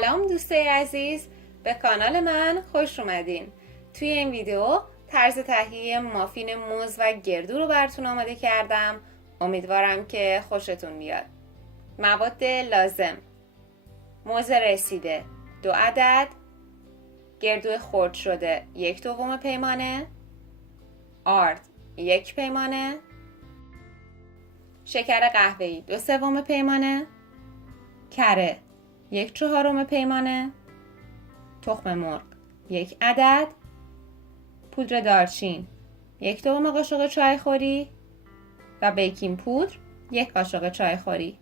سلام دوستای عزیز، به کانال من خوش اومدین. توی این ویدیو طرز تهیه مافین موز و گردو رو براتون آماده کردم. امیدوارم که خوشتون بیاد. مواد لازم: موز رسیده 2 عدد، گردو خرد شده 1/2 پیمانه، آرد 1 پیمانه، شکر قهوه‌ای 2/3 پیمانه، کره 1/4 پیمانه، تخم مرغ 1 عدد، پودر دارچین 1/2 قاشق چایخوری و بیکینگ پودر 1 قاشق چایخوری.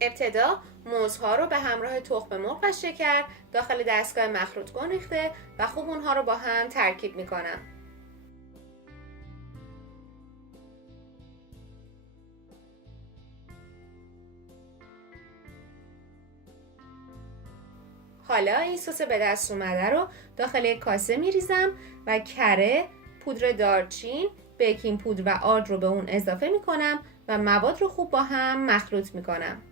ابتدا موزها رو به همراه تخم مرغ و شکر داخل دستگاه مخروط کن ریخته و خوب اونها رو با هم ترکیب میکنم. حالا این سس به دست اومده رو داخل یک کاسه میریزم و کره، پودر دارچین، بیکینگ پودر و آرد رو به اون اضافه میکنم و مواد رو خوب با هم مخلوط میکنم.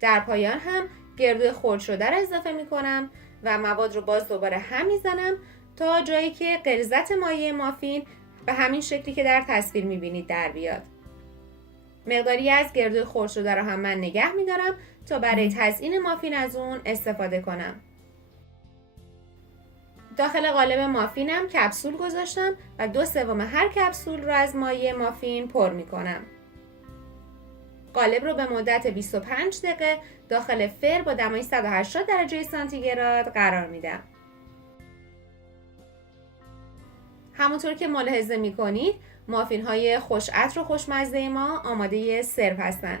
در پایان هم گردو خرد شده رو اضافه میکنم و مواد رو باز دوباره هم میزنم تا جایی که غلظت مایع مافین به همین شکلی که در تصویر میبینید در بیاد. مقداری از گردو خرد شده رو هم من نگه میدارم تا برای تزیین مافین از اون استفاده کنم. داخل قالب مافینم کپسول گذاشتم و 2/3 هر کپسول رو از مایع مافین پر میکنم. قالب رو به مدت 25 دقیقه داخل فر با دمای 180 درجه سانتیگراد قرار میدم. همونطور که ملاحظه میکنید مافین های خوش عطر و خوشمزه ما آماده سرو هستن.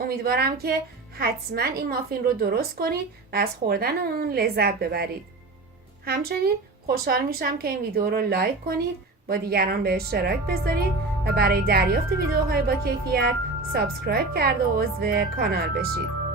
امیدوارم که حتما این مافین رو درست کنید و از خوردن اون لذت ببرید. همچنین خوشحال میشم که این ویدیو رو لایک کنید، با دیگران به اشتراک بذارید و برای دریافت ویدیوهای با کیفیت سابسکرایب کرده و عضو کانال بشید.